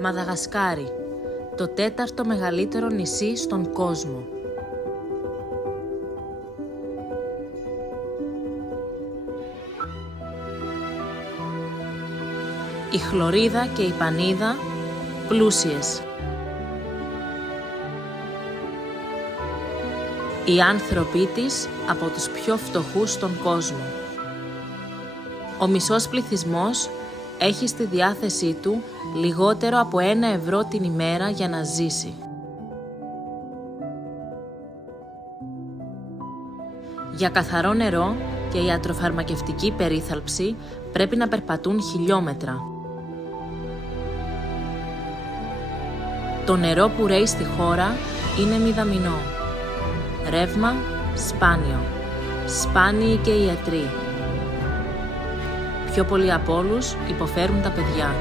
Μαδαγασκάρη, το 4ο μεγαλύτερο νησί στον κόσμο. Η χλωρίδα και η πανίδα πλούσιες. Οι άνθρωποι της από τους πιο φτωχούς στον κόσμο. Ο μισός πληθυσμός έχει στη διάθεσή του λιγότερο από 1 ευρώ την ημέρα για να ζήσει. Για καθαρό νερό και ιατροφαρμακευτική περίθαλψη πρέπει να περπατούν χιλιόμετρα. Το νερό που ρέει στη χώρα είναι μηδαμινό. Ρεύμα σπάνιο. Σπάνιοι και οι ιατροί. Πιο πολλοί από όλους υποφέρουν τα παιδιά.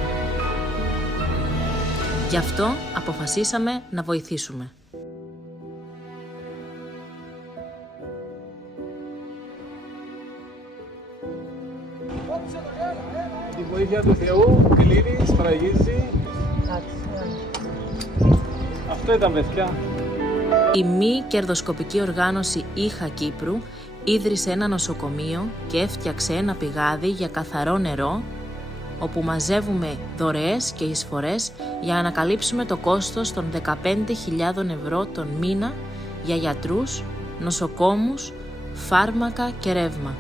Γι' αυτό αποφασίσαμε να βοηθήσουμε. Τη βοήθεια του Θεού, κλείνει, σφραγίζει. Αυτό ήταν, παιδιά. Η μη κερδοσκοπική οργάνωση Ήχα Κύπρου ίδρυσε ένα νοσοκομείο και έφτιαξε ένα πηγάδι για καθαρό νερό, όπου μαζεύουμε δωρεές και εισφορές για να ανακαλύψουμε το κόστος των 15.000 ευρώ τον μήνα για γιατρούς, νοσοκόμους, φάρμακα και ρεύμα.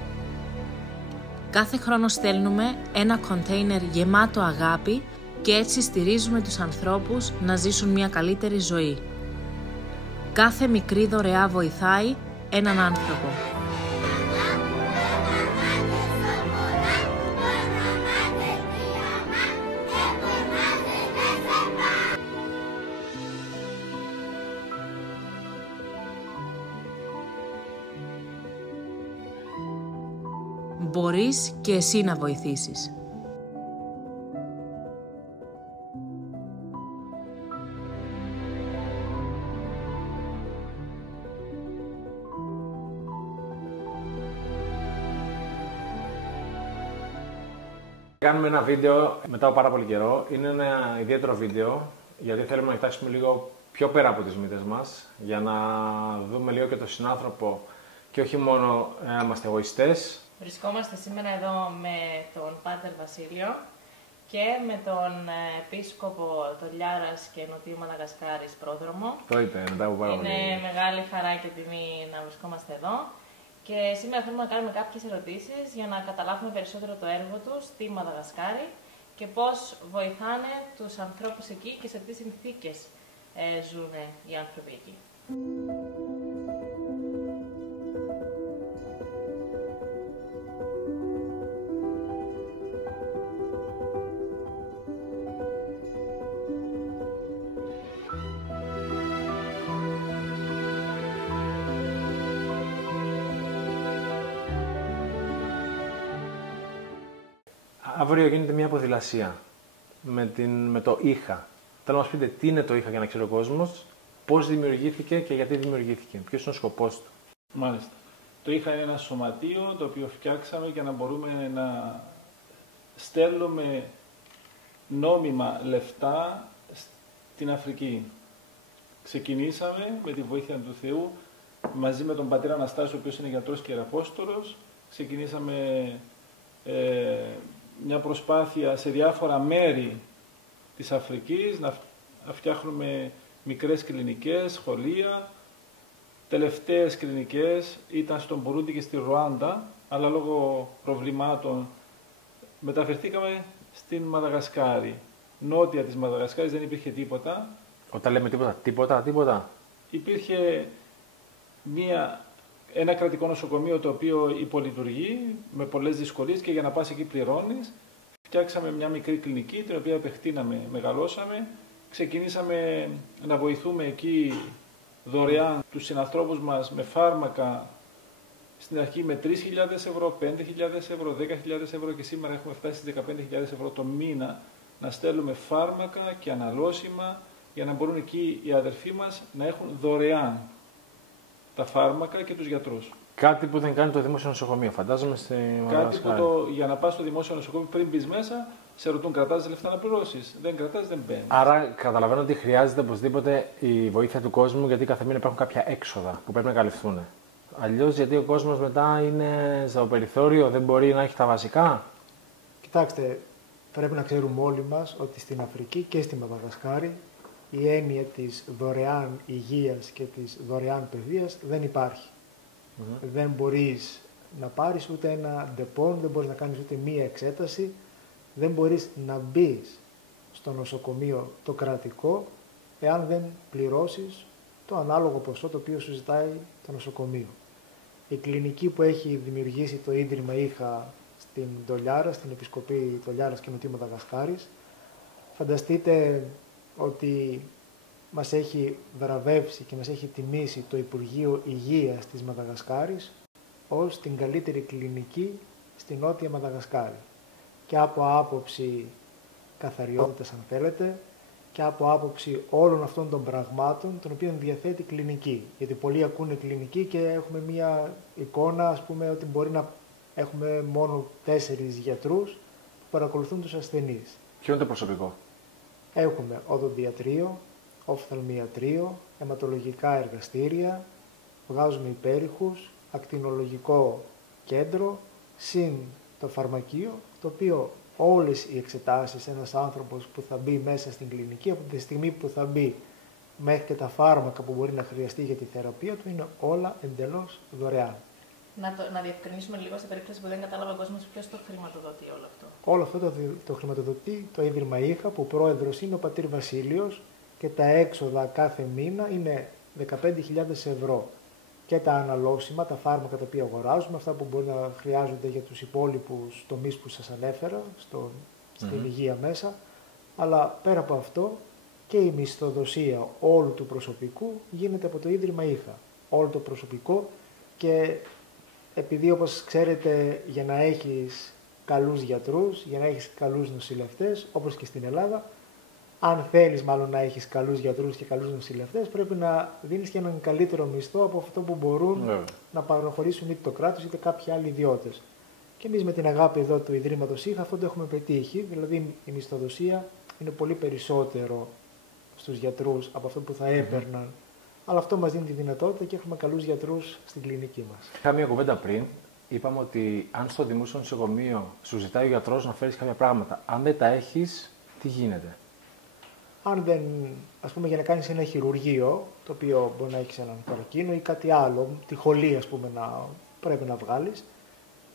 Κάθε χρόνο στέλνουμε ένα κοντέινερ γεμάτο αγάπη και έτσι στηρίζουμε τους ανθρώπους να ζήσουν μια καλύτερη ζωή. Κάθε μικρή δωρεά βοηθάει έναν άνθρωπο. Μπορείς και εσύ να βοηθήσεις. Κάνουμε ένα βίντεο μετά από πάρα πολύ καιρό. Είναι ένα ιδιαίτερο βίντεο γιατί θέλουμε να κοιτάξουμε λίγο πιο πέρα από τις μύτες μας για να δούμε λίγο και τον συνάνθρωπο και όχι μόνο να είμαστε εγωιστές. Βρισκόμαστε σήμερα εδώ με τον Πάτερ Βασίλειο και με τον επίσκοπο Τολιάρας και Νοτίου Μαδαγασκάρης πρόδρομο. Το είπε μετά από πάρα πολύ. Είναι μεγάλη χαρά και τιμή να βρισκόμαστε εδώ. Και σήμερα θέλουμε να κάνουμε κάποιες ερωτήσεις για να καταλάβουμε περισσότερο το έργο τους στη Μαδαγασκάρη και πώς βοηθάνε τους ανθρώπους εκεί και σε τι συνθήκες ζουν οι άνθρωποι εκεί. Αύριο γίνεται μια ποδηλασία με το Ήχα. Θέλω να μας πείτε τι είναι το Ήχα για να ξέρει ο κόσμος, πώς δημιουργήθηκε και γιατί δημιουργήθηκε, ποιος είναι ο σκοπός του. Μάλιστα. Το Ήχα είναι ένα σωματείο το οποίο φτιάξαμε για να μπορούμε να στέλνουμε νόμιμα λεφτά στην Αφρική. Ξεκινήσαμε με τη βοήθεια του Θεού μαζί με τον πατέρα Αναστάσιο, ο οποίος είναι γιατρός και ιεραπόστολος. Ξεκινήσαμε μια προσπάθεια σε διάφορα μέρη της Αφρικής να φτιάχνουμε μικρές κλινικές, σχολεία. Τελευταίες κλινικές ήταν στον Μπουρούντι και στη Ρουάντα, αλλά λόγω προβλημάτων μεταφερθήκαμε στην Μαδαγασκάρη. Νότια της Μαδαγασκάρης δεν υπήρχε τίποτα. Όταν λέμε τίποτα. Υπήρχε ένα κρατικό νοσοκομείο το οποίο υπολειτουργεί με πολλές δυσκολίες και για να πας εκεί πληρώνεις. Φτιάξαμε μια μικρή κλινική την οποία επεκτείναμε, μεγαλώσαμε. Ξεκινήσαμε να βοηθούμε εκεί δωρεάν τους συνανθρώπους μας με φάρμακα στην αρχή με 3.000 ευρώ, 5.000 ευρώ, 10.000 ευρώ και σήμερα έχουμε φτάσει στις 15.000 ευρώ το μήνα να στέλνουμε φάρμακα και αναλώσιμα για να μπορούν εκεί οι αδερφοί μας να έχουν δωρεάν τα φάρμακα και τους γιατρούς. Κάτι που δεν κάνει το δημόσιο νοσοκομείο, φαντάζομαι στη Κάτι που για να πας στο δημόσιο νοσοκομείο πριν μπει μέσα, σε ρωτούν κρατάς λεφτά να πληρώσεις. Δεν κρατάς, δεν μπαίνει. Άρα καταλαβαίνω ότι χρειάζεται οπωσδήποτε η βοήθεια του κόσμου, γιατί κάθε μήνα υπάρχουν κάποια έξοδα που πρέπει να καλυφθούν. Αλλιώς γιατί ο κόσμος μετά είναι στο περιθώριο, δεν μπορεί να έχει τα βασικά. Κοιτάξτε, πρέπει να ξέρουμε όλοι μας ότι στην Αφρική και στη Μαδαγασκάρη η έννοια της δωρεάν υγείας και της δωρεάν παιδείας δεν υπάρχει. Δεν μπορείς να πάρεις ούτε ένα ντεπών, δεν μπορείς να κάνεις ούτε μία εξέταση, δεν μπορείς να μπεις στο νοσοκομείο το κρατικό εάν δεν πληρώσεις το ανάλογο ποσό το οποίο σου ζητάει το νοσοκομείο. Η κλινική που έχει δημιουργήσει το Ίδρυμα Ήχα στην Ντολιάρα, στην Επισκοπή Ντολιάρας και Νοτιού Μαδαγασκάρης, φανταστείτε ότι μας έχει βραβεύσει και μας έχει τιμήσει το Υπουργείο Υγείας της Μαδαγασκάρης ως την καλύτερη κλινική στη Νότια Μαδαγασκάρη. Και από άποψη καθαριότητας, αν θέλετε, και από άποψη όλων αυτών των πραγμάτων, των οποίων διαθέτει κλινική. Γιατί πολλοί ακούνε κλινική και έχουμε μία εικόνα, ας πούμε, ότι μπορεί να έχουμε μόνο 4 γιατρούς που παρακολουθούν τους ασθενείς. Ποιο είναι το προσωπικό? Έχουμε οδοντιατρίο, οφθαλμιατρίο, αιματολογικά εργαστήρια, βγάζουμε υπέρηχους, ακτινολογικό κέντρο, συν το φαρμακείο, το οποίο όλες οι εξετάσεις, ένας άνθρωπος που θα μπει μέσα στην κλινική, από τη στιγμή που θα μπει μέχρι και τα φάρμακα που μπορεί να χρειαστεί για τη θεραπεία του, είναι όλα εντελώς δωρεάν. Να διευκρινίσουμε λίγο σε περίπτωση που δεν κατάλαβε ο κόσμος ποιος το χρηματοδοτεί όλο αυτό. Όλο αυτό το χρηματοδοτεί το Ίδρυμα Ήχα, που πρόεδρος είναι ο πατήρ Βασίλειος, και τα έξοδα κάθε μήνα είναι 15.000 ευρώ. Και τα αναλώσιμα, τα φάρμακα τα οποία αγοράζουμε, αυτά που μπορεί να χρειάζονται για τους υπόλοιπους τομείς που σας ανέφερα, στην υγεία μέσα, αλλά πέρα από αυτό και η μισθοδοσία όλου του προσωπικού γίνεται από το Ίδρυμα Ήχα. Όλο το προσωπικό, και επειδή, όπως ξέρετε, για να έχεις καλούς γιατρούς, για να έχεις καλούς νοσηλευτές, όπως και στην Ελλάδα, αν θέλεις μάλλον να έχεις καλούς γιατρούς και καλούς νοσηλευτές, πρέπει να δίνεις και έναν καλύτερο μισθό από αυτό που μπορούν να παραχωρήσουν είτε το κράτος είτε κάποιοι άλλοι ιδιώτες. Και εμείς με την αγάπη εδώ του Ιδρύματος Ήχα αυτό το έχουμε πετύχει, δηλαδή η μισθοδοσία είναι πολύ περισσότερο στους γιατρούς από αυτό που θα έπαιρναν, αλλά αυτό μας δίνει τη δυνατότητα και έχουμε καλούς γιατρούς στην κλινική μας. Είχα μια κουβέντα πριν. Είπαμε ότι αν στο δημόσιο νοσοκομείο σου ζητάει ο γιατρός να φέρεις κάποια πράγματα, αν δεν τα έχεις, τι γίνεται? Αν δεν, ας πούμε, για να κάνεις ένα χειρουργείο, το οποίο μπορεί να έχεις έναν καρκίνο ή κάτι άλλο, τη χολή, ας πούμε, να πρέπει να βγάλεις,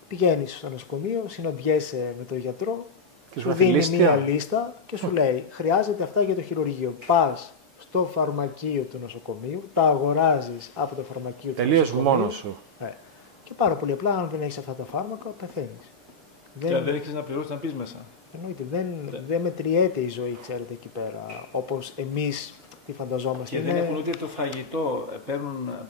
πηγαίνεις στο νοσοκομείο, συναντιέσαι με τον γιατρό, και σου δίνει μία λίστα και σου λέει χρειάζεται αυτά για το χειρουργείο. Πας στο φαρμακείο του νοσοκομείου, τα αγοράζεις από το φαρμακείο του νοσοκομείου. Τελείως μόνος σου. Και πάρα πολύ απλά, αν δεν έχεις αυτά τα φάρμακα, πεθαίνεις. Και αν δεν έχεις να πληρώσεις να μπεις μέσα. Εννοείται, δεν μετριέται η ζωή, ξέρετε, εκεί πέρα, όπως εμείς τι φανταζόμαστε. Και δεν έχουν ούτε το φαγητό.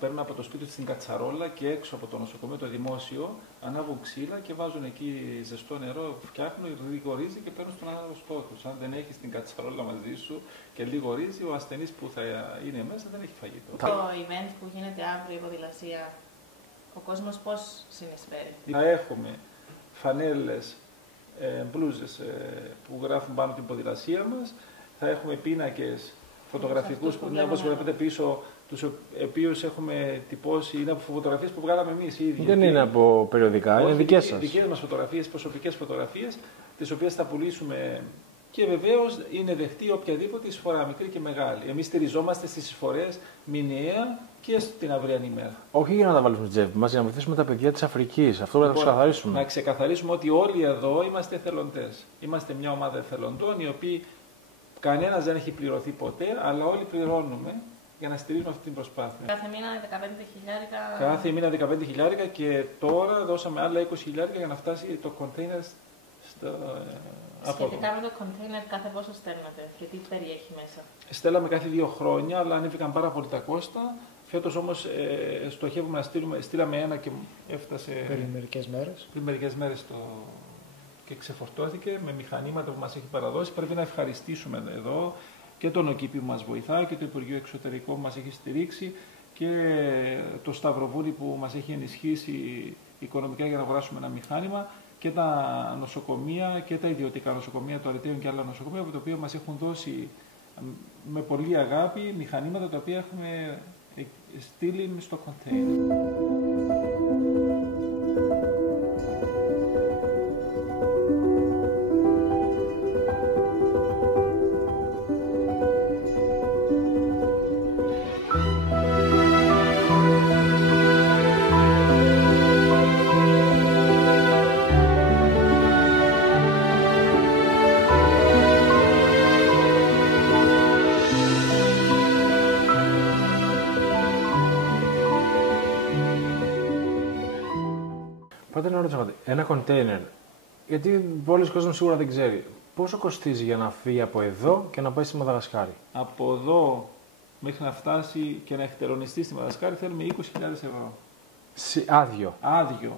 Παίρνουν από το σπίτι στην κατσαρόλα και έξω από το νοσοκομείο, το δημόσιο, ανάβουν ξύλα και βάζουν εκεί ζεστό νερό, φτιάχνουν λίγο ρύζι και παίρνουν στον άγνωστό τους. Αν δεν έχεις την κατσαρόλα μαζί σου και λίγο ρύζι, ο ασθενής που θα είναι μέσα δεν έχει φαγητό. Το event που γίνεται αύριο, η ποδηλασία, ο κόσμος πώς συνεισφέρει? Θα έχουμε φανέλες, μπλούζες που γράφουν πάνω την ποδηλασία μας, θα έχουμε πίνακες φωτογραφικούς που όπως βλέπετε πίσω, τους οποίους έχουμε τυπώσει, είναι από φωτογραφίες που βγάλαμε εμείς οι ίδιοι. Δεν είναι από περιοδικά, είναι δικές σας. Δικές μας φωτογραφίες, προσωπικές φωτογραφίες, τις οποίες θα πουλήσουμε, και βεβαίως είναι δεχτή οποιαδήποτε εισφορά, μικρή και μεγάλη. Εμείς στηριζόμαστε στις εισφορές μηνιαία και στην αυριανή μέρα. Όχι για να τα βάλουμε στην τσέπη μας, για να βοηθήσουμε τα παιδιά της Αφρικής. Αυτό πρέπει να το ξεκαθαρίσουμε. Να ξεκαθαρίσουμε ότι όλοι εδώ είμαστε εθελοντές. Είμαστε μια ομάδα εθελοντών, οι οποίοι κανένας δεν έχει πληρωθεί ποτέ, αλλά όλοι πληρώνουμε για να στηρίζουμε αυτή την προσπάθεια. Κάθε μήνα 15.000. Κάθε μήνα 15.000 και τώρα δώσαμε άλλα 20.000 για να φτάσει το κοντέινερ στο. Σχετικά με το κοντέινερ, κάθε πόσο στέλνατε και τι περιέχει μέσα? Στέλναμε κάθε 2 χρόνια, αλλά ανέβηκαν πάρα πολύ τα κόστα. Φέτος όμως στοχεύουμε να στείλαμε ένα και έφτασε πριν μερικές μέρες. Και ξεφορτώθηκε με μηχανήματα που μας έχει παραδώσει. Πρέπει να ευχαριστήσουμε εδώ και τον ΟΚΙΠΗ που μας βοηθάει και το Υπουργείο Εξωτερικών που μας έχει στηρίξει και το Σταυροβούνι που μας έχει ενισχύσει οικονομικά για να αγοράσουμε ένα μηχάνημα, και τα νοσοκομεία και τα ιδιωτικά νοσοκομεία, το Αρετέων και άλλα νοσοκομεία, από τα οποία μας έχουν δώσει με πολύ αγάπη μηχανήματα τα οποία έχουμε στείλει στο κοντέινερ. Πάτε να ρωτήσω κάτι. Ένα κοντέινερ, γιατί πολλοί κόσμοι σίγουρα δεν ξέρει, πόσο κοστίζει για να φύγει από εδώ και να πάει στη Μαδαγασκάρη? Από εδώ μέχρι να φτάσει και να εχτερονιστεί στη Μαδαγασκάρη θέλουμε 20.000 ευρώ. Άδειο. Άδειο.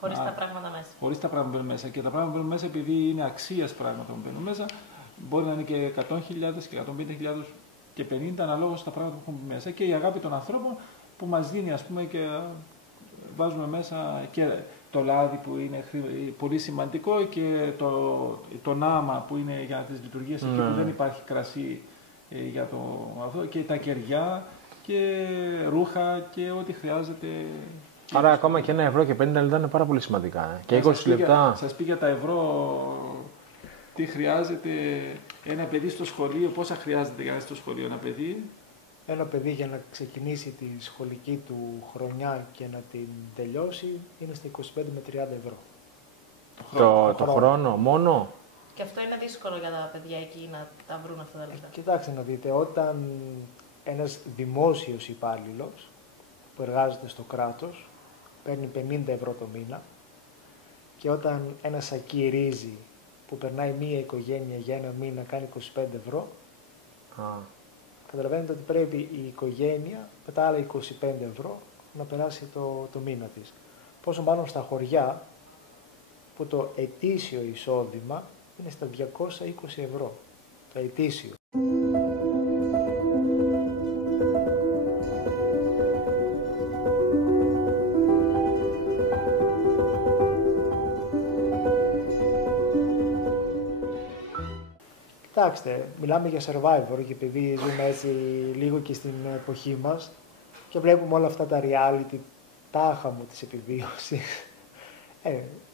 Χωρίς τα πράγματα μέσα. Χωρίς τα πράγματα που μπαίνουν μέσα. Και τα πράγματα που μπαίνουν μέσα, επειδή είναι αξίας πράγματα που μπαίνουν μέσα, μπορεί να είναι και 100.000 και 150.000 και 50 αναλόγως στα πράγματα που έχουν μπει μέσα. Και η αγάπη των ανθρώπων που μας δίνει, ας πούμε, και βάζουμε μέσα και το λάδι που είναι πολύ σημαντικό και το νάμα που είναι για τις λειτουργίες εκεί που δεν υπάρχει κρασί για το αυτό, και τα κεριά και ρούχα και ό,τι χρειάζεται. Άρα ακόμα και 1 ευρώ και 50 λεπτά είναι πάρα πολύ σημαντικά. Και 20 λεπτά. Σας πει για τα ευρώ τι χρειάζεται ένα παιδί στο σχολείο, πόσα χρειάζεται για να είναι στο σχολείο ένα παιδί. Ένα παιδί για να ξεκινήσει τη σχολική του χρονιά και να την τελειώσει είναι στα 25 με 30 ευρώ. Το χρόνο μόνο. Και αυτό είναι δύσκολο για τα παιδιά εκεί να τα βρουν αυτά τα λεπτά. Κοιτάξτε να δείτε, όταν ένας δημόσιος υπάλληλος που εργάζεται στο κράτος παίρνει 50 ευρώ το μήνα, και όταν ένα σακί ρύζι που περνάει μία οικογένεια για ένα μήνα κάνει 25 ευρώ, καταλαβαίνετε ότι πρέπει η οικογένεια με τα άλλα 25 ευρώ να περάσει το μήνα της. Πόσο μάλλον στα χωριά που το ετήσιο εισόδημα είναι στα 220 ευρώ. Το ετήσιο. Κοιτάξτε, μιλάμε για Survivor και επειδή ζούμε έτσι λίγο και στην εποχή μας και βλέπουμε όλα αυτά τα reality, τάχα μου της επιβίωσης,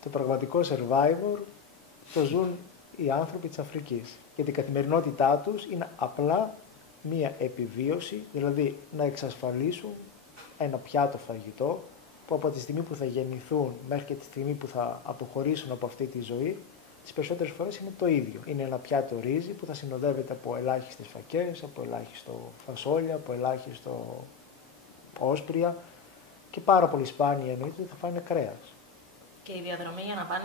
το πραγματικό Survivor το ζουν οι άνθρωποι της Αφρικής. Γιατί η καθημερινότητά τους είναι απλά μία επιβίωση, δηλαδή να εξασφαλίσουν ένα πιάτο φαγητό που από τη στιγμή που θα γεννηθούν μέχρι και τη στιγμή που θα αποχωρήσουν από αυτή τη ζωή, τις περισσότερες φορές είναι το ίδιο. Είναι ένα πιάτο ρύζι που θα συνοδεύεται από ελάχιστες φακές, από ελάχιστο φασόλια, από ελάχιστο όσπρια και πάρα πολύ σπάνια εννοείται ότι θα φάνε κρέας. Και η διαδρομή για να πάνε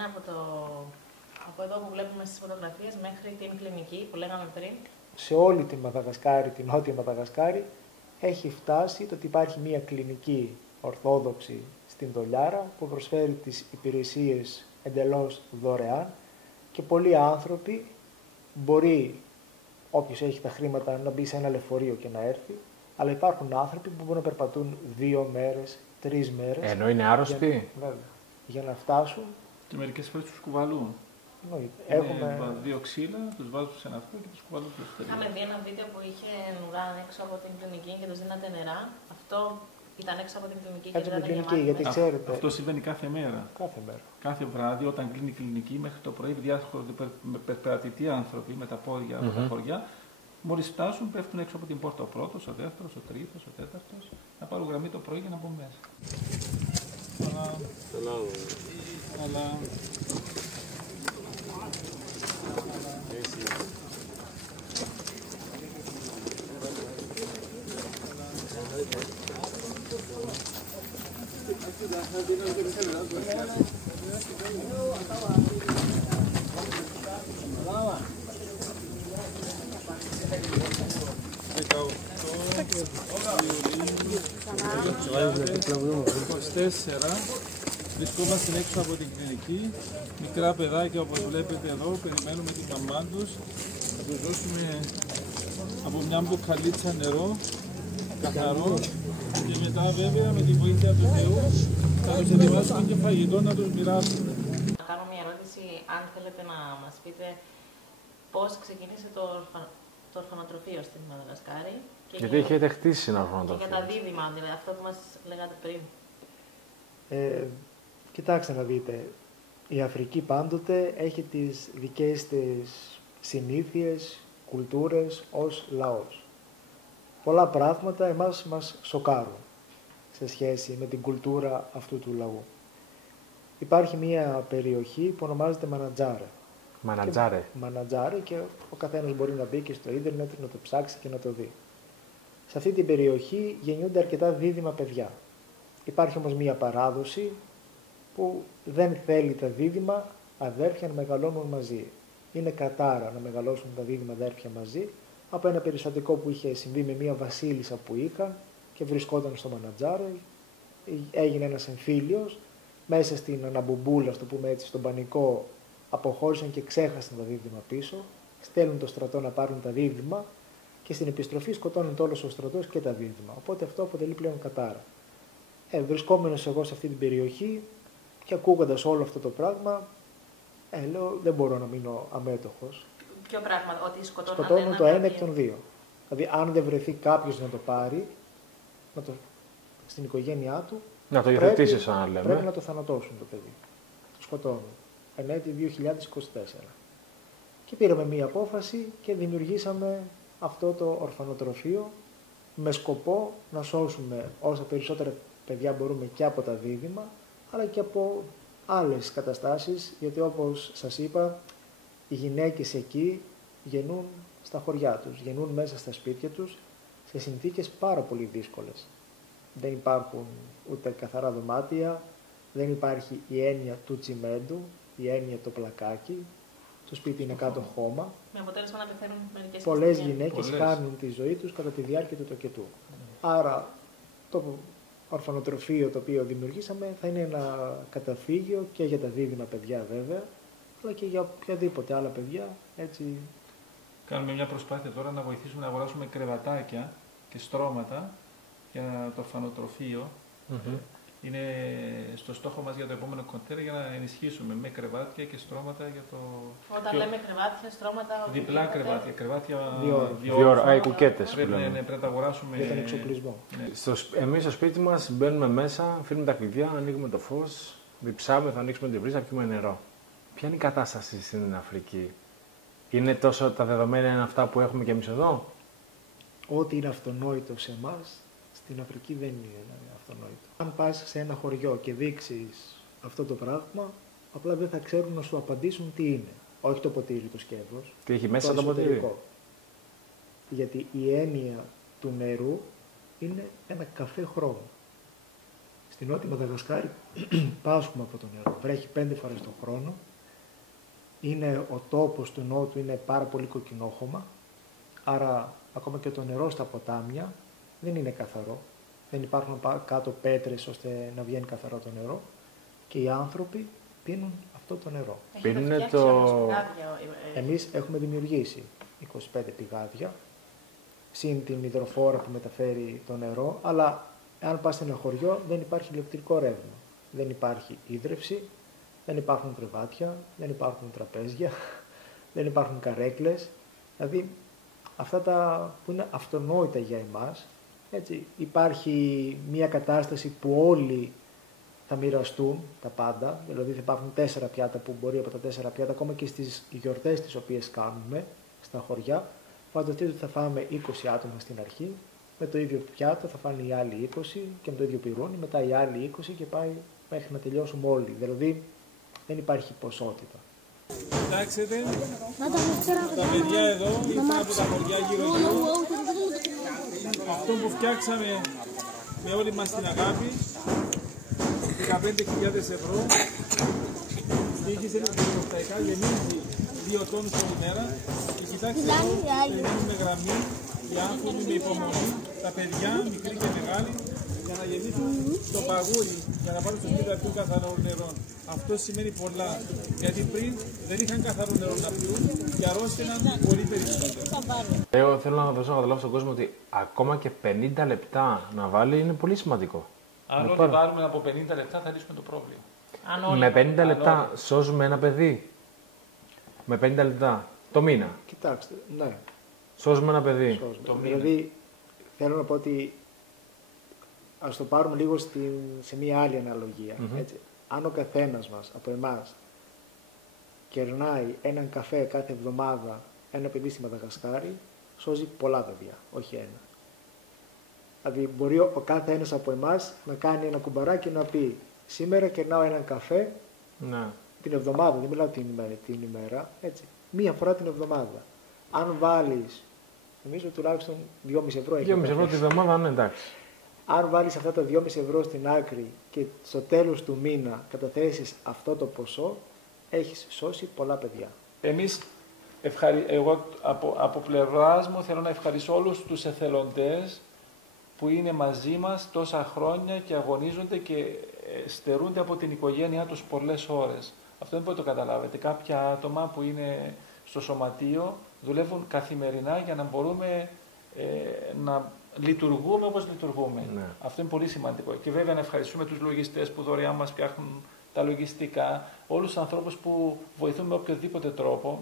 από εδώ που βλέπουμε στις φωτογραφίες μέχρι την κλινική που λέγαμε πριν. Σε όλη τη Μαδαγασκάρη, την νότια Μαδαγασκάρη, έχει φτάσει το ότι υπάρχει μια κλινική ορθόδοξη στην Δολιάρα που προσφέρει τις υπηρεσίες εντελώς δωρεάν και πολλοί άνθρωποι μπορεί, όποιος έχει τα χρήματα, να μπει σε ένα λεωφορείο και να έρθει, αλλά υπάρχουν άνθρωποι που μπορούν να περπατούν 2 μέρες, 3 μέρες. Ενώ είναι άρρωστοι. Για να φτάσουν. Και μερικές φορές τους κουβαλούν. Έχουμε 2 ξύλα, τους βάζουν σε ένα αυτό και τους κουβαλούν προς το Είχαμε δει ένα βίντεο που είχε νουρά έξω από την κλινική και τους δίνατε νερά. Αυτό ήταν έξω από την κλινική και δεν ήταν γεμάτη. Γιατί ξέρετε. Αυτό συμβαίνει κάθε μέρα. Κάθε βράδυ, όταν κλείνει η κλινική, μέχρι το πρωί, διάφοροι περπατητοί άνθρωποι με τα πόδια από τα χωριά, μόλις φτάσουν, πέφτουν έξω από την πόρτα ο πρώτος, ο δεύτερος, ο τρίτος, ο τέταρτος, να πάρουν γραμμή το πρωί για να μπουν μέσα. Αλλά... Βρισκόμαστε έξω από την κλινική, μικρά παιδάκια όπως βλέπετε εδώ, περιμένουμε την μαμά τους. Θα τους δώσουμε από μια μπουκαλίτσα νερό, καθαρό, Και μετά βέβαια με τη βοήθεια του Θεού θα τους ετοιμάσουμε και φαγητό να τους μοιράσουμε. Να κάνω μια ερώτηση, αν θέλετε να μας πείτε πώς ξεκίνησε το ορφανοτροφείο στην Μαδαγασκάρη. Γιατί έχετε χτίσει ένα ορφανοτροφείο. Για τα δίδυμα, δηλαδή αυτό που μας λέγατε πριν. Κοιτάξτε να δείτε, η Αφρική πάντοτε έχει τις δικές της συνήθειες, κουλτούρες ως λαός. Πολλά πράγματα εμάς μας σοκάρουν σε σχέση με την κουλτούρα αυτού του λαού. Υπάρχει μια περιοχή που ονομάζεται Μανατζάρε. Μανατζάρε και ο καθένας μπορεί να μπει και στο ίντερνετ, να το ψάξει και να το δει. Σε αυτή την περιοχή γεννιούνται αρκετά δίδυμα παιδιά. Υπάρχει όμως μια παράδοση που δεν θέλει τα δίδυμα αδέρφια να μεγαλώνουν μαζί. Είναι κατάρα να μεγαλώσουν τα δίδυμα αδέρφια μαζί από ένα περιστατικό που είχε συμβεί με μια βασίλισσα που είχαν και βρισκόταν στο Μανατζάρε. Έγινε ένας εμφύλιος, μέσα στην αναμπουμπούλα, το πούμε έτσι, στον πανικό, αποχώρησαν και ξέχασαν τα δίδυμα πίσω, στέλνουν το στρατό να πάρουν τα δίδυμα και στην επιστροφή σκοτώνουν όλος ο στρατός και τα δίδυμα. Οπότε αυτό αποτελεί πλέον κατάρα. Βρισκόμενος εγώ σε αυτή την περιοχή και ακούγοντας όλο αυτό το πράγμα, λέω δεν μπορώ να μείνω αμέτωχος. Ποιο πράγμα, ότι σκοτώνουν το ένα εκ των δύο. Δηλαδή αν δεν βρεθεί κάποιος να το πάρει, στην οικογένειά του, να το υιοθετήσει σαν να λέμε. Πρέπει να το θανατώσουν το παιδί. Το σκοτώνουν. Εν έτη 2024. Και πήραμε μία απόφαση και δημιουργήσαμε αυτό το ορφανοτροφείο με σκοπό να σώσουμε όσα περισσότερα παιδιά μπορούμε και από τα δίδυμα, αλλά και από άλλες καταστάσεις, γιατί όπως σας είπα, οι γυναίκες εκεί γεννούν στα χωριά τους, γεννούν μέσα στα σπίτια τους, σε συνθήκες πάρα πολύ δύσκολες. Δεν υπάρχουν ούτε καθαρά δωμάτια, δεν υπάρχει η έννοια του τσιμέντου, η έννοια το πλακάκι, το σπίτι είναι κάτω χώμα. Με αποτέλεσμα να πεθαίνουν μερικές πολλές γυναίκες χάνουν τη ζωή τους κατά τη διάρκεια του τοκετού. Άρα το ορφανοτροφείο το οποίο δημιουργήσαμε θα είναι ένα καταφύγιο και για τα δίδυμα παιδιά βέβαια, αλλά και για οποιαδήποτε άλλα παιδιά. Έτσι. Κάνουμε μια προσπάθεια τώρα να βοηθήσουμε να αγοράσουμε κρεβατάκια και στρώματα για το ορφανοτροφείο. Είναι στο στόχο μας για το επόμενο κοντέρ για να ενισχύσουμε με κρεβάτια και στρώματα για το... Όταν λέμε κρεβάτια, στρώματα... Διπλά κρεβάτια, κρεβάτια διόρφα, κουκέτες. Πρέπει να τα αγοράσουμε... Για τον εξοπλισμό. Ναι. Εμείς στο σπίτι μας μπαίνουμε μέσα, αφήνουμε τα κλειδιά, ανοίγουμε το φως, διψάμε, θα ανοίξουμε την πρίζα, πιούμε νερό. Ποια είναι η κατάσταση στην Αφρική? Είναι τόσο τα δεδομένα είναι αυτά που έχουμε και εμείς εδώ? Ό,τι είναι αυτονόητο σε εμάς, στην Αφρική δεν είναι αυτονόητο. Αν πας σε ένα χωριό και δείξεις αυτό το πράγμα, απλά δεν θα ξέρουν να σου απαντήσουν τι είναι. Όχι το ποτήρι, το σκεύος. Τι έχει μέσα το ποτήρι. Γιατί η έννοια του νερού είναι ένα καφέ χρώμα. Στην Νότια Μαδαγασκάρη πάσχουμε από το νερό. Βρέχει 5 φορές τον χρόνο. Ο τόπος του νότου είναι πάρα πολύ κοκκινόχωμα. Άρα ακόμα και το νερό στα ποτάμια δεν είναι καθαρό. Δεν υπάρχουν κάτω πέτρες ώστε να βγαίνει καθαρό το νερό. Και οι άνθρωποι πίνουν αυτό το νερό. Εμείς έχουμε δημιουργήσει 25 πηγάδια, συν την υδροφόρα που μεταφέρει το νερό, αλλά αν πας σε ένα χωριό δεν υπάρχει ηλεκτρικό ρεύμα. Δεν υπάρχει ίδρυυση, δεν υπάρχουν κρεβάτια, δεν υπάρχουν τραπέζια, δεν υπάρχουν καρέκλες. Δηλαδή αυτά τα που είναι αυτονόητα για εμάς, έτσι, υπάρχει μια κατάσταση που όλοι θα μοιραστούν τα πάντα, δηλαδή θα υπάρχουν 4 πιάτα που μπορεί από τα 4 πιάτα, ακόμα και στις γιορτές τις οποίες κάνουμε στα χωριά, φανταστείτε ότι θα φάμε 20 άτομα στην αρχή, με το ίδιο πιάτο θα φάνε οι άλλοι 20 και με το ίδιο πυρούνι, μετά οι άλλοι 20 και πάει μέχρι να τελειώσουμε όλοι. Δηλαδή δεν υπάρχει ποσότητα. Κοιτάξτε, τα παιδιά εδώ ήρθαν από τα χωριά γύρω-γύρω. Αυτό που φτιάξαμε με όλη μας την αγάπη, 15.000 ευρώ, στοίχησε φωτοβολταϊκά, γεμίζει 2 τόνους την ημέρα. Και κοιτάξτε εδώ, περιμένουμε γραμμή, οι άνθρωποι με υπομονή, τα παιδιά, μικροί και μεγάλοι, για να γεμίσουν το παγούρι, για να πάρουν στο σπίτι να πιούν καθαρό νερό. Αυτό σημαίνει πολλά. Γιατί πριν δεν είχαν καθαρό νερό να πιούν και αρρώστηναν πολύ περισσότερο. Εγώ θέλω να δώσω να καταλάβω στον κόσμο ότι ακόμα και 50 λεπτά να βάλει είναι πολύ σημαντικό. Αν όλοι βάλουμε από 50 λεπτά θα λύσουμε το πρόβλημα. Με 50 λεπτά σώζουμε ένα παιδί. Με 50 λεπτά το μήνα. Κοιτάξτε, ναι. Σώζουμε ένα παιδί. Σώζουμε. Δηλαδή, θέλω να πω ότι ας το πάρουμε λίγο σε μία άλλη αναλογία. Έτσι. Αν ο καθένας μας, από εμάς, κερνάει έναν καφέ κάθε εβδομάδα ένα παιδί στη Μαδαγασκάρη, σώζει πολλά παιδιά, όχι ένα. Δηλαδή, μπορεί ο κάθε ένας από εμάς να κάνει ένα κουμπαράκι και να πει σήμερα κερνάω έναν καφέ την εβδομάδα, δεν μιλάω την ημέρα, έτσι. Μία φορά την εβδομάδα. Αν βάλεις, νομίζω τουλάχιστον 2,5 ευρώ. 2,5 ευρώ την εβδομάδα, ναι, εντάξει. Αν βάλεις αυτά τα 2,5 ευρώ στην άκρη και στο τέλος του μήνα καταθέσεις αυτό το ποσό, έχεις σώσει πολλά παιδιά. Εγώ από πλευράς μου θέλω να ευχαριστήσω όλους τους εθελοντές που είναι μαζί μας τόσα χρόνια και αγωνίζονται και στερούνται από την οικογένειά τους πολλές ώρες. Αυτό δεν μπορείτε να το καταλάβετε. Κάποια άτομα που είναι στο σωματείο δουλεύουν καθημερινά για να μπορούμε να λειτουργούμε όπως λειτουργούμε. Ναι. Αυτό είναι πολύ σημαντικό. Και βέβαια να ευχαριστούμε τους λογιστές που δωρεάν μας φτιάχνουν τα λογιστικά, όλους τους ανθρώπους που βοηθούν με οποιοδήποτε τρόπο.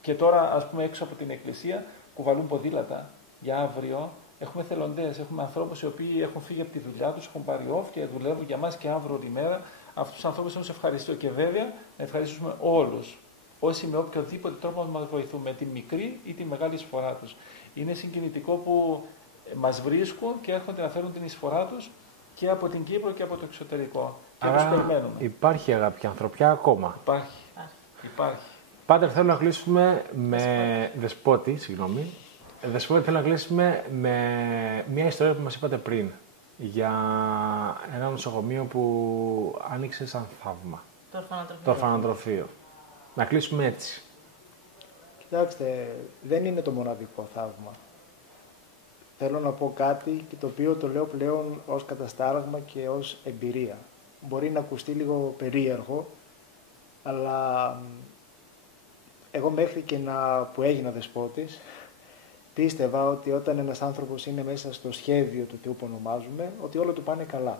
Και τώρα, ας πούμε, έξω από την εκκλησία κουβαλούν ποδήλατα για αύριο. Έχουμε θελοντές, έχουμε ανθρώπους οι οποίοι έχουν φύγει από τη δουλειά τους, έχουν πάρει off και δουλεύουν για μας και αύριο όλη μέρα. Αυτούς τους ανθρώπους θέλω να τους ευχαριστώ και βέβαια να ευχαριστήσουμε όλους. Όσοι με οποιοδήποτε τρόπο μας βοηθούν, με τη μικρή ή τη μεγάλη εισφορά τους. Είναι συγκινητικό που μας βρίσκουν και έρχονται να φέρουν την εισφορά τους και από την Κύπρο και από το εξωτερικό. Και τους περιμένουμε. Υπάρχει αγάπη και ανθρωπιά ακόμα. Υπάρχει. Πάτερ, θέλω να κλείσουμε με Δεσπότη, συγγνώμη. Δεσπότη, θέλω να κλείσουμε με μια ιστορία που μας είπατε πριν για ένα νοσοκομείο που άνοιξε σαν θαύμα. Το ορφανοτροφείο. Να κλείσουμε έτσι. Κοιτάξτε, δεν είναι το μοναδικό θαύμα. Θέλω να πω κάτι και το οποίο το λέω πλέον ως καταστάραγμα και ως εμπειρία. Μπορεί να ακουστεί λίγο περίεργο, αλλά εγώ μέχρι και που έγινα δεσπότης, πίστευα ότι όταν ένας άνθρωπος είναι μέσα στο σχέδιο του Θεού που ονομάζουμε, ότι όλα του πάνε καλά.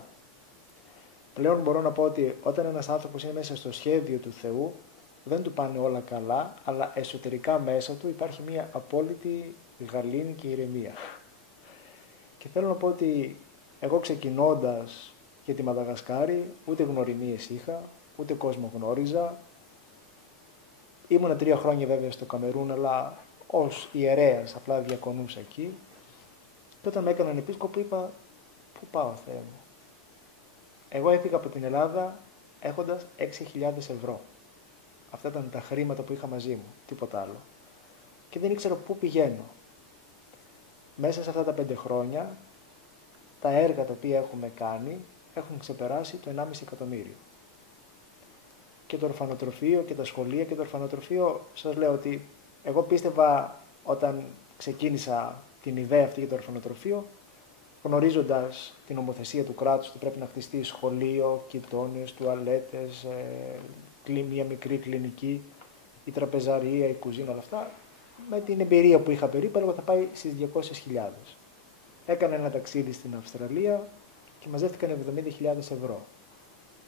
Πλέον μπορώ να πω ότι όταν ένας άνθρωπος είναι μέσα στο σχέδιο του Θεού, δεν του πάνε όλα καλά, αλλά εσωτερικά μέσα του υπάρχει μια απόλυτη γαλήνη και ηρεμία. Και θέλω να πω ότι εγώ ξεκινώντας για τη Μαδαγασκάρη, ούτε γνωριμίες είχα, ούτε κόσμο γνώριζα. Ήμουνα 3 χρόνια βέβαια στο Καμερούν, αλλά ως ιερέας απλά διακονούσα εκεί. Και όταν με έκαναν επίσκοπο είπα, πού πάω Θεέ μου. Εγώ έφυγα από την Ελλάδα έχοντας 6.000 ευρώ. Αυτά ήταν τα χρήματα που είχα μαζί μου, τίποτα άλλο. Και δεν ήξερα πού πηγαίνω. Μέσα σε αυτά τα 5 χρόνια, τα έργα τα οποία έχουμε κάνει έχουν ξεπεράσει το 1,5 εκατομμύριο. Και το ορφανοτροφείο και τα σχολεία και το ορφανοτροφείο, σας λέω ότι εγώ πίστευα όταν ξεκίνησα την ιδέα αυτή για το ορφανοτροφείο, γνωρίζοντας την νομοθεσία του κράτους ότι πρέπει να χτιστεί σχολείο, κοιτώνες, τουαλέτες, μια μικρή κλινική, η τραπεζαρία, η κουζίνα, όλα αυτά, με την εμπειρία που είχα περίπου, έλεγα θα πάει στις 200.000. Έκανα ένα ταξίδι στην Αυστραλία και μαζεύτηκαν 70.000 ευρώ.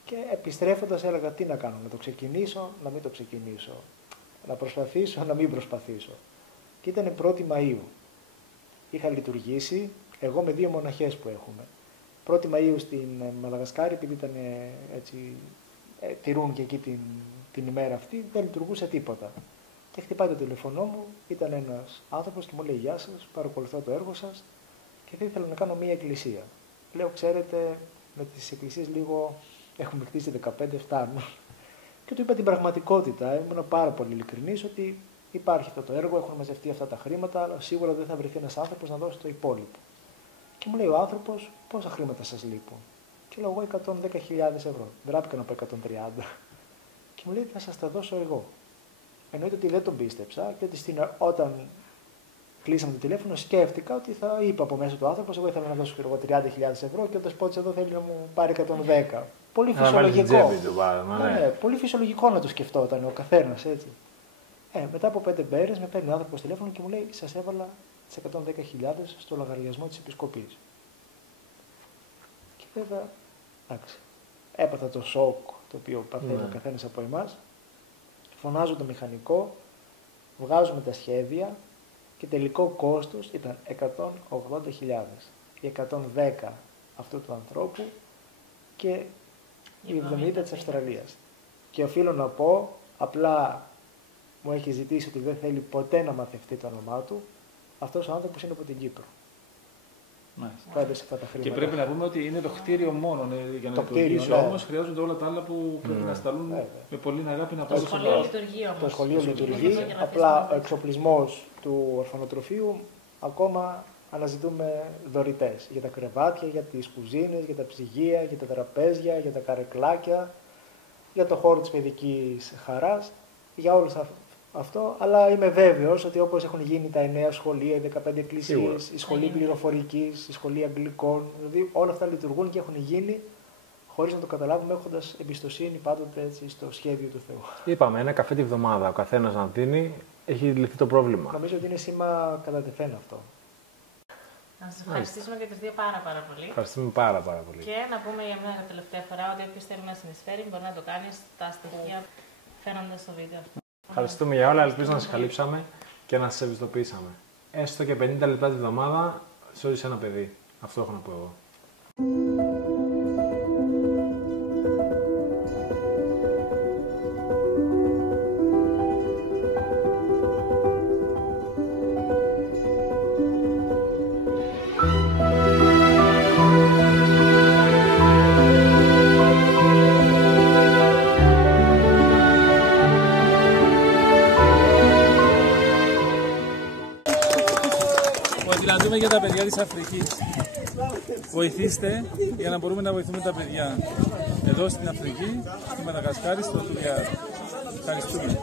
Και επιστρέφοντας έλεγα τι να κάνω, να το ξεκινήσω, να μην το ξεκινήσω, να προσπαθήσω, να μην προσπαθήσω. Και ήταν 1η Μαΐου. Είχα λειτουργήσει, εγώ με 2 μοναχές που έχουμε. 1η Μαΐου στην Μαδαγασκάρη, επειδή ήταν έτσι, τηρούν και εκεί την ημέρα αυτή, δεν λειτουργούσε τίποτα. Και χτυπάει το τηλεφωνό μου, ήταν ένας άνθρωπος και μου λέει «Γεια σας, παρακολουθώ το έργο σας και θα ήθελα να κάνω μία εκκλησία». Λέω «Ξέρετε, με τις εκκλησίες λίγο έχουμε χτίσει 15, φτάνουν». Και του είπα την πραγματικότητα, ήμουν πάρα πολύ ειλικρινής ότι υπάρχει αυτό το έργο, έχουν μαζευτεί αυτά τα χρήματα, αλλά σίγουρα δεν θα βρεθεί ένας άνθρωπος να δώσει το υπόλοιπο. Και μου λέει ο άνθρωπος «Πόσα χρήματα σας λείπουν?» Και λέω εγώ 110.000 ευρώ. Δράπηκα να πω 130. Και μου λέει θα σας τα δώσω εγώ. Εννοείται ότι δεν τον πίστεψα και ότι όταν κλείσαμε το τηλέφωνο, σκέφτηκα ότι θα είπα από μέσα του άνθρωπο: εγώ ήθελα να δώσω 30.000 ευρώ και ο δεσπότης εδώ θέλει να μου πάρει 110. Πολύ φυσιολογικό. Πολύ φυσιολογικό να το σκεφτόταν ο καθένας, έτσι. Μετά από 5 μέρες με παίρνει ο άνθρωπος τηλέφωνο και μου λέει: σας έβαλα τις 110.000 στο λογαριασμό της Επισκοπής. Και βέβαια, εντάξει, έπαθα το σοκ το οποίο παθαίνει ο καθένας από εμάς. Φωνάζω το μηχανικό, βγάζουμε τα σχέδια και τελικό κόστος ήταν 180.000. Οι 110 αυτού του ανθρώπου και οι 70 της Αυστραλίας. Και οφείλω να πω, απλά μου έχει ζητήσει ότι δεν θέλει ποτέ να μαθευτεί το όνομά του. Αυτός ο άνθρωπος είναι από την Κύπρο. Αυτά τα χρήματα. Και πρέπει να πούμε ότι είναι το κτίριο μόνο. Για να λειτουργήσει όμως χρειάζονται όλα τα άλλα που πρέπει να σταλούν με πολύ αγάπη να πάρουν. Το σχολείο λειτουργεί. Απλά ο εξοπλισμός του ορφανοτροφείου ακόμα αναζητούμε δωρητές. Για τα κρεβάτια, για τις κουζίνες, για τα ψυγεία, για τα τραπέζια, για τα καρεκλάκια, για το χώρο της παιδικής χαράς, για όλους αυτό, αλλά είμαι βέβαιος ότι όπως έχουν γίνει τα 9 σχολεία, οι 15 εκκλησίες, η σχολή πληροφορικής, η σχολή αγγλικών, δηλαδή όλα αυτά λειτουργούν και έχουν γίνει χωρίς να το καταλάβουμε, έχοντας εμπιστοσύνη πάντοτε έτσι, στο σχέδιο του Θεού. Είπαμε, ένα καφέ τη βδομάδα, ο καθένας να δίνει, έχει λυθεί το πρόβλημα. Νομίζω ότι είναι σήμα κατά τεφέν αυτό. Να σας ευχαριστήσουμε και τους δύο πάρα πολύ. Ευχαριστούμε πάρα πολύ. Και να πούμε για μια τελευταία φορά ότι όποιος θέλει να συνεισφέρει μπορεί να το κάνει στα στοιχεία φαίνοντας στο βίντεο. Ευχαριστούμε για όλα, ελπίζω να σας καλύψαμε και να σας ευαισθητοποιήσαμε. Έστω και 50 λεπτά τη βδομάδα σώζεις ένα παιδί. Αυτό έχω να πω εγώ. Να δούμε για τα παιδιά της Αφρικής. Βοηθήστε για να μπορούμε να βοηθούμε τα παιδιά εδώ στην Αφρική, στη Μαδαγασκάρη, στο Τουριάρ. Ευχαριστούμε.